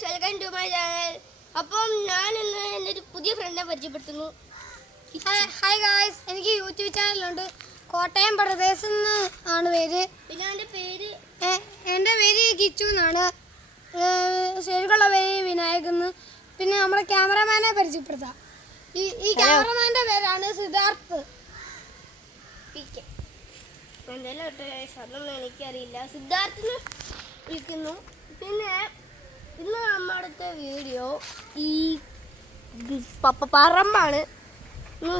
Guys, welcome to my channel. അപ്പം ഞാൻ ഇന്ന് എൻ്റെ ഒരു പുതിയ ഫ്രണ്ടിനെ പരിചയപ്പെടുത്തുന്നു. ഹായ് ഗായ്സ്, എനിക്ക് യൂട്യൂബ് ചാനലുണ്ട്. കോട്ടയം പ്രദേശം ആണ് പേര്. പിന്നെ എൻ്റെ പേര് കിച്ചു എന്നാണ്. ശരിക്കുള്ള പേര് വിനായക് എന്ന്. പിന്നെ നമ്മുടെ ക്യാമറമാനെ പരിചയപ്പെടുത്താം. ഈ ക്യാമറമാൻ്റെ പേരാണ് സിദ്ധാർത്ഥ്. അതൊന്നും എനിക്കറിയില്ല. സിദ്ധാർത്ഥിന് വിളിക്കുന്നു. പിന്നെ ഇന്ന് നമ്മുടെ വീഡിയോ ഈ പറമ്പാണ്.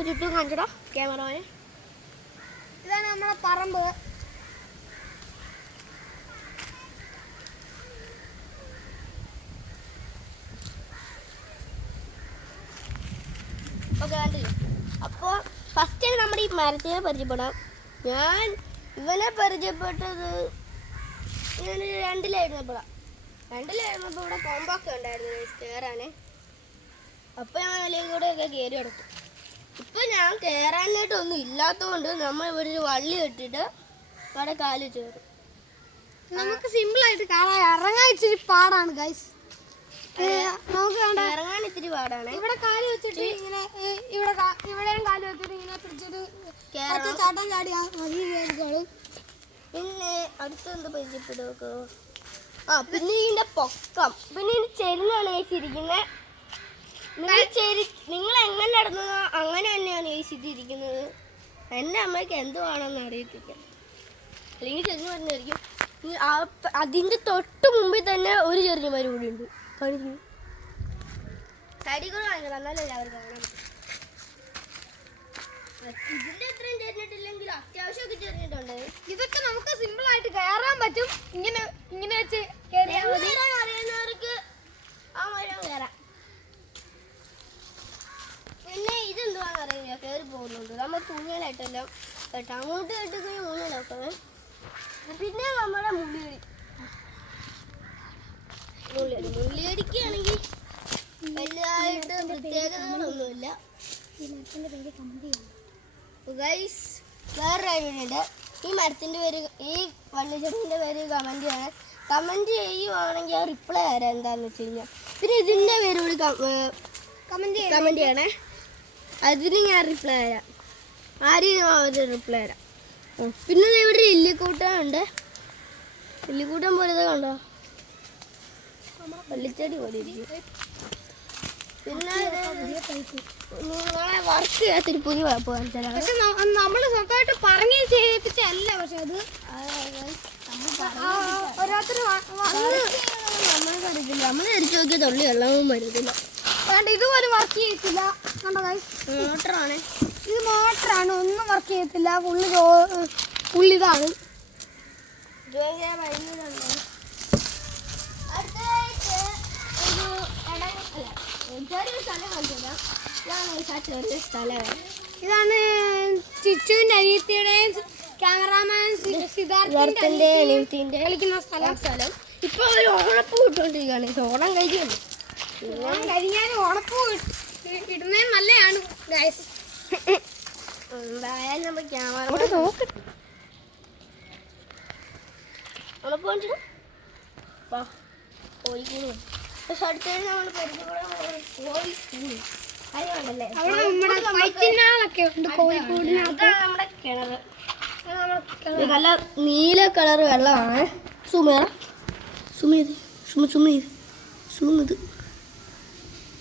ചുറ്റും കാണിച്ചടാ ക്യാമറമാന്. ഇതാണ് നമ്മുടെ പറമ്പ്. ഓക്കെ, കണ്ടില്ലേ? അപ്പോൾ ഫസ്റ്റ് നമ്മുടെ ഈ മരത്തിനെ പരിചയപ്പെടാം. ഞാൻ ഇവനെ പരിചയപ്പെട്ടത് ഞാൻ രണ്ടിലായിരുന്നപ്പോഴാണ്. ഇവിടെ കോമ്പൊക്കെ ഉണ്ടായിരുന്നു കയറാൻ. അപ്പോൾ ഞാൻ അല്ലെങ്കിൽ കൂടെയൊക്കെ കയറി എടുത്തു. ഇപ്പം ഞാൻ കയറാനായിട്ടൊന്നും ഇല്ലാത്തതുകൊണ്ട് നമ്മൾ ഇവിടെ ഒരു വള്ളി കെട്ടിയിട്ട് അവിടെ കാല് ചേരും. നമുക്ക് സിമ്പിളായിട്ട് കാണാൻ ഇറങ്ങാൻ ഇച്ചിരി പാടാണ് ഗൈസ്. നമുക്ക് ഇറങ്ങാൻ ഇത്തിരി പാടാണ്. ഇവിടെ കാല് വെച്ചിട്ട് ഇങ്ങനെ ഇവിടെയും കാല് വെച്ചിട്ട് ഇങ്ങനെ പിടിച്ചിട്ട് ചാട്ടം ചാടി മതി കയറിക്കോളും. പിന്നെ അടുത്തെന്ത് പരിചയപ്പെടുകയോ? പിന്നെ ഇതിൻ്റെ പൊക്കം, പിന്നെ ഇതിന് ചെരിഞ്ഞാണ് ഇരിക്കുന്നത്. നിങ്ങൾ എങ്ങനെ നടന്നതോ അങ്ങനെ തന്നെയാണ് ഇരിക്കുന്നത്. എൻ്റെ അമ്മയ്ക്ക് എന്തുവാണെന്ന് അറിയത്തില്ല, അല്ലെങ്കിൽ ചെറിയ മരുന്നായിരിക്കും. അതിൻ്റെ തൊട്ട് മുമ്പിൽ തന്നെ ഒരു ചെറിയ മരം കൂടി ഉണ്ട്. കാണിക്കും തടികൾ വാങ്ങിക്കണം, എന്നാലല്ലേ അവർ കാണാൻ. ഇതിൻ്റെ അത്രയും ചെറിഞ്ഞിട്ടില്ലെങ്കിൽ അത്യാവശ്യമൊക്കെ ചെറിഞ്ഞിട്ടുണ്ട്. ഇതൊക്കെ നമുക്ക് സിമ്പിളായിട്ട് കയറാൻ പറ്റും. ഇങ്ങനെ വെച്ച് അറിയുന്നവർക്ക് ആ മരം കയറാം. പിന്നെ ഇതെന്തുവാന്ന് അറിയില്ല, കയറി പോകുന്നുണ്ട്. നമ്മൾ മുങ്ങലായിട്ടെല്ലാം കേട്ടോ, അങ്ങോട്ട് കേട്ടിക്കഴിഞ്ഞാൽ മുങ്ങലാക്കണം. പിന്നെ നമ്മുടെ മുള്ളിയടിക്കാണെങ്കിൽ വലുതായിട്ട് പ്രത്യേകതകളൊന്നുമില്ല. ഗൈസ്, വേറൊരു കാര്യമുണ്ട്. ഈ മരത്തിൻ്റെ പേര്, ഈ വള്ളിച്ചെടിൻ്റെ പേര് കമൻറ്റ് ചെയ്യുവാണെങ്കിൽ ആ റിപ്ലൈ തരാം എന്താണെന്ന് വെച്ച് കഴിഞ്ഞാൽ. പിന്നെ ഇതിൻ്റെ പേര് കൂടി കമൻറ്റ് ചെയ്യണേ, അതിന് ഞാൻ റിപ്ലൈ തരാം. ആരെയും ഒരു റിപ്ലൈ തരാം. പിന്നെ ഇവിടെ ഇല്ലിക്കൂട്ടമുണ്ട്. ഇല്ലിക്കൂട്ടം പോലെ കണ്ടോ, വള്ളിച്ചെടി പോലെ ഇരിക്കും. പിന്നെ നിങ്ങളെ വർക്ക് ചെയ്യാത്തൊരു പുതിയ വാപ്പ് കാണിച്ചാൽ, പക്ഷെ നമ്മൾ സ്വന്തമായിട്ട് പറഞ്ഞ് ചെയ്യിപ്പിച്ചല്ല. പക്ഷെ അത് ഓരോരുത്തർ നമ്മൾ കണ്ടിട്ടില്ല. നമ്മൾ ധരിച്ചു നോക്കിയ തൊള്ളി വെള്ളവും വരുന്നില്ല. ഇതുപോലെ വർക്ക് ചെയ്യത്തില്ല. മോട്ടറാണ് ഇത്, മോട്ടറാണ്. ഒന്നും വർക്ക് ചെയ്യത്തില്ല. ഫുള്ളിതാണ്. ഇതാണ് ചിച്ചുവിൻ്റെ അനിയത്തിയുടെയും ക്യാമറാമാൻ സിദ്ധാർത്ഥിന്റെ കളിക്കുന്ന സ്ഥലം. ഇപ്പൊ ഒരു ഓണപ്പൂ ഇട്ടുകൊണ്ടിരിക്കുകയാണ്. ഓണം കഴിഞ്ഞു. ഓണം കഴിഞ്ഞാൽ ഓണപ്പൂ ഇടുന്നത് നല്ലതാണ് ഗൈസ്. എന്തായാലും നമ്മൾ ക്യാമറ ഓണപ്പൂ കോഴിക്കൂട്. പക്ഷെ അടുത്ത നമ്മൾ കോഴിക്കൂട് അറിയാണ്ടല്ലേ, നമ്മുടെ കിണറ്. നല്ല നീല കളർ വെള്ളമാണ്. സുമിത്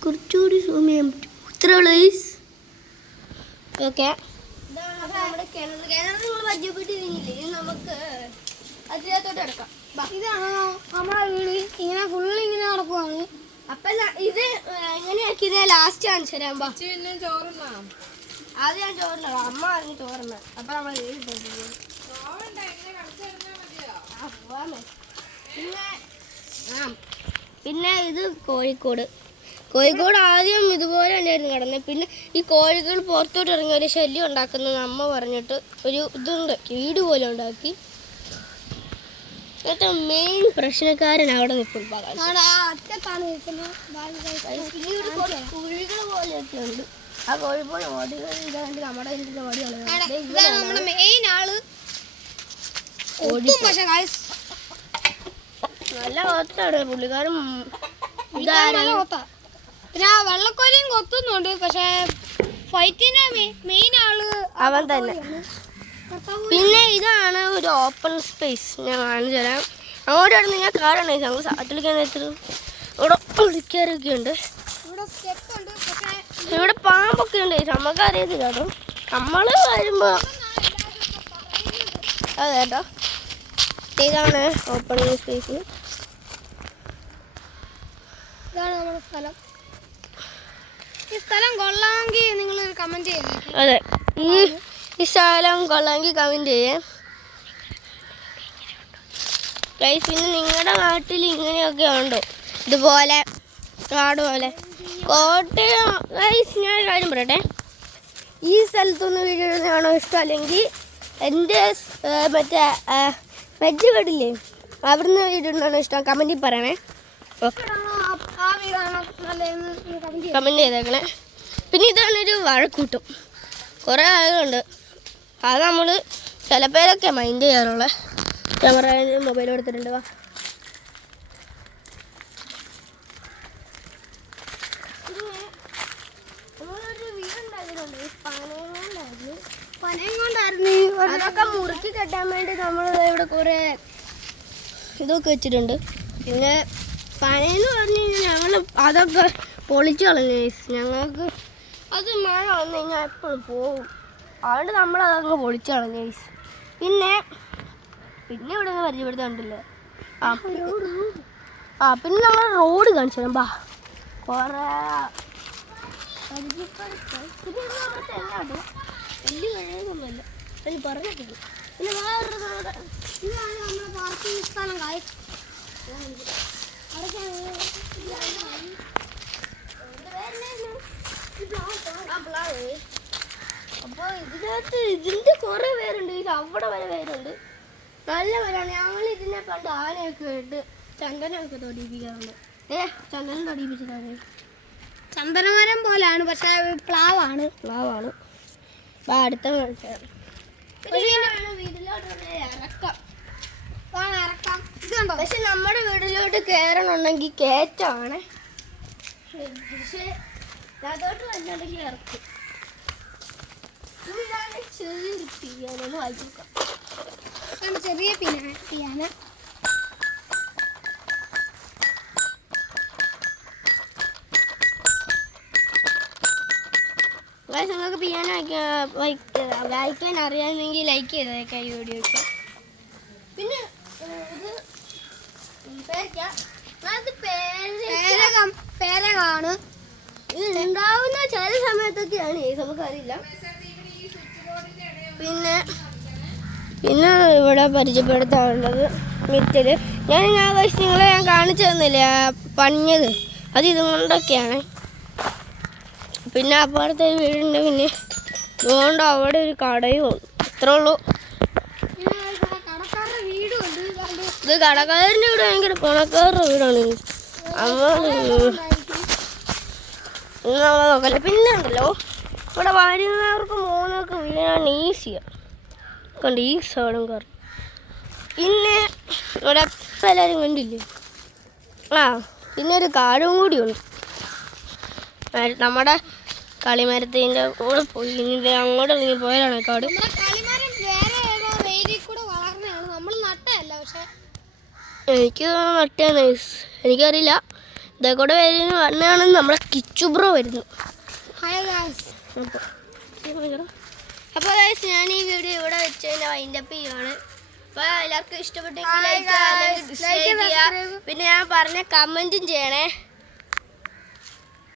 കുറച്ചുകൂടി സൂം ചെയ്യാൻ പറ്റും. ഇത്ര ഓക്കെ. ഇതാണ് നമ്മുടെ കിണർ. നിങ്ങൾ പരിചയപ്പെട്ടിരുന്നില്ലേ? ഇത് നമുക്ക് അതിനകത്തോട്ട് കിടക്കാം. ഇതാണ് നമ്മുടെ വീട്. ഇങ്ങനെ ഫുള്ള് ഇങ്ങനെ നടക്കുവാണ്. അപ്പം ഇത് എങ്ങനെയാക്കിയത് ലാസ്റ്റ് കാണിച്ചു തരാം. ആദ്യം ഞാൻ ചോറിനാണ്, അമ്മ പറഞ്ഞ് ചോറിന്. അപ്പം നമ്മൾ പിന്നെ ഇത് കോഴിക്കോട് ആദ്യം ഇതുപോലെ തന്നെയായിരുന്നു കിടന്നത്. പിന്നെ ഈ കോഴികൾ പുറത്തോട്ട് ഇറങ്ങി ഒരു ശല്യം ഉണ്ടാക്കുന്നത് അമ്മ പറഞ്ഞിട്ട് ഒരു ഇതുണ്ട്, വീട് പോലെ ഉണ്ടാക്കി. ഇപ്പോഴത്തെ മെയിൻ പ്രശ്നക്കാരൻ അവിടെ നിൽക്കും. കുഴികൾ പോലെയൊക്കെ ഉണ്ട്. ആ കോഴിപ്പോൾ ഓടികൾ ഇതാണ്ട് നമ്മുടെ നമ്മുടെ മെയിൻ ആള് നല്ല ഓർത്താണ് പുള്ളിക്കാരൻ. പിന്നെ ആ വെള്ളക്കോരിയും കൊത്തുന്നുണ്ട്. പക്ഷെ ഫൈറ്റിന്റെ മെയിൻ ആള് അവൻ തന്നെ. പിന്നെ ഇതാണ് ഒരു ഓപ്പൺ സ്പേസ്. ഞാൻ കാണിച്ചു തരാം. അങ്ങോട്ടാണ് ഞാൻ കാണണേ. ഞങ്ങൾ സാട്ടിലിക്കാൻ ഇവിടെ ഒളിക്കാറൊക്കെ ഉണ്ട്. ഇവിടെ പാമ്പൊക്കെ ഉണ്ട്. നമുക്കറിയത്തില്ല കേട്ടോ. നമ്മൾ വരുമ്പോ അതെ കേട്ടോ. ഇതാണ് ഓപ്പൺ സ്പേസ്. ഇതാണ് നമ്മുടെ സ്ഥലം. ഈ സ്ഥലം കൊള്ളാമെങ്കിൽ നിങ്ങൾ കമന്റ് ചെയ്യേ. അതെ, ഈ സ്ഥലം കൊള്ളാമെങ്കിൽ കമന്റ് ചെയ്യേ. ഗൈസ്, പിന്നെ നിങ്ങളുടെ നാട്ടിൽ ഇങ്ങനെയൊക്കെ ഉണ്ടോ ഇതുപോലെ കാട് പോലെ? കോട്ടയം ഗൈസ്, ഞാൻ കാര്യം പറയട്ടെ. ഈ സ്ഥലത്തൊന്ന് വീഡിയോ ഇടുന്നതാണോ ഇഷ്ടം, അല്ലെങ്കിൽ എൻ്റെ മറ്റേ വെജ് കടില്ലേ അവിടുന്ന് വീഡിയോ ഇടുന്നതാണോ ഇഷ്ടം? കമൻറ്റിൽ പറയണേ. കമൻറ്റ് ചെയ്തേക്കണേ. പിന്നെ ഇതാണൊരു വാഴക്കൂട്ടം. കുറേ ആളുകളുണ്ട്. അത് നമ്മൾ ചില പേരൊക്കെ മൈൻഡ് ചെയ്യാറുള്ളത്. ക്യാമറ മൊബൈൽ എടുത്തിട്ടുണ്ട്. വാ, അതൊക്കെ മുറുക്കി കെട്ടാൻ വേണ്ടി നമ്മൾ ഇവിടെ കുറേ ഇതൊക്കെ വെച്ചിട്ടുണ്ട്. പിന്നെ പനയെന്ന് പറഞ്ഞു കഴിഞ്ഞാൽ ഞങ്ങൾ അതൊക്കെ പൊളിച്ചു കളഞ്ഞു. ഞങ്ങൾക്ക് അത് മഴ വന്നു കഴിഞ്ഞാൽ എപ്പോഴും പോകും. അതുകൊണ്ട് നമ്മളതങ്ങ് പൊളിച്ചു കളഞ്ഞു. പിന്നെ ഇവിടെ നിന്ന് പരിചയപ്പെടുത്താണ്ടില്ലേ? പിന്നെ നമ്മൾ റോഡ് കാണിച്ചു തരാം. ബാ, കുറേ വലിയ മഴയൊന്നുമല്ല, അതിന് പറഞ്ഞിട്ടില്ല. പിന്നെ വേറൊരു റോഡ്. ഇതാണ് നമ്മുടെ പാർക്കിംഗ് സ്ഥലം. അപ്പോൾ ഇതിൻ്റെ കുറേ പേരുണ്ട്. ഇത് അവിടെ വരെ പേരുണ്ട്. നല്ല പേരാണ്. ഞങ്ങൾ ഇതിനെ പണ്ട് ആനയൊക്കെ ഇട്ട് ചന്ദനമൊക്കെ തൊടിയിപ്പിക്കാറുണ്ട്. ചന്ദനം തൊടിയിപ്പിച്ചതാണ്. ചന്ദനമരം പോലെയാണ്, പക്ഷെ പ്ലാവാണ്. അടുത്ത ഇറക്കാം. പക്ഷെ നമ്മുടെ വീട്ടിലോട്ട് കയറണമെങ്കിൽ കയറ്റമാണ്. പക്ഷെ അതോട്ട് വന്നിട്ടുണ്ടെങ്കിൽ ഇറക്കും. ഇതാണ് ചെറിയൊരു പിയാനോ. വായിക്കാം. ചെറിയ പിയാന. നിങ്ങൾക്ക് പിയാനോ വായിക്കാൻ അറിയാമെങ്കിൽ ലൈക്ക് ചെയ്തേക്കാം ഈ വീഡിയോക്ക്. പിന്നെ ഇത് പേരകാണ്. ഇത് ഉണ്ടാവുന്ന ചില സമയത്തൊക്കെയാണ്, നമുക്കറിയില്ല. പിന്നെ ഇവിടെ പരിചയപ്പെടുത്താറുള്ളത് മിറ്റല്. ഞാൻ നിങ്ങളെ കാണിച്ചു തന്നില്ലേ പണിഞ്ഞത്, അത് ഇതുകൊണ്ടൊക്കെയാണ്. പിന്നെ അപ്പുറത്തെ വീടുണ്ട്. പിന്നെ അതുകൊണ്ട് അവിടെ ഒരു കടയും ഉണ്ട്. അത്രേ ഉള്ളൂ. ഇത് കടക്കാരൻ്റെ വീട് ഭയങ്കര പണക്കാരുടെ വീടാണ്. നമ്മൾ നോക്കല്ല. പിന്നെ ഉണ്ടല്ലോ ഇവിടെ വരുന്നവർക്ക് പോകുന്നവർക്ക് വീഴാൻ ഈസിയാണ്. കണ്ട് ഈ സൈഡും കയറി. പിന്നെ ഇവിടെ എല്ലാവരും കണ്ടില്ലേ? പിന്നെ ഒരു കാടും കൂടിയുണ്ട്. നമ്മുടെ കളിമരത്തിൻ്റെ കൂടെ പോയി അങ്ങോട്ട് ഇറങ്ങി പോയതാണ് കാട്. എനിക്ക് നട്ടാണ്, എനിക്കറിയില്ല. ഇതേ കൂടെ വരുന്ന വണ്ണാണെന്ന് നമ്മുടെ കിച്ചുബ്രോ വരുന്നു. അപ്പോൾ ഞാൻ ഈ വീഡിയോ ഇവിടെ വെച്ച് തന്നെ വൈൻഡപ്പ് ചെയ്യുവാണ്. അപ്പോൾ എല്ലാവർക്കും ഇഷ്ടപ്പെട്ടെങ്കിൽ ലൈക്ക് ചെയ്യുക, പിന്നെ ഞാൻ പറഞ്ഞ കമൻറ്റും ചെയ്യണേ.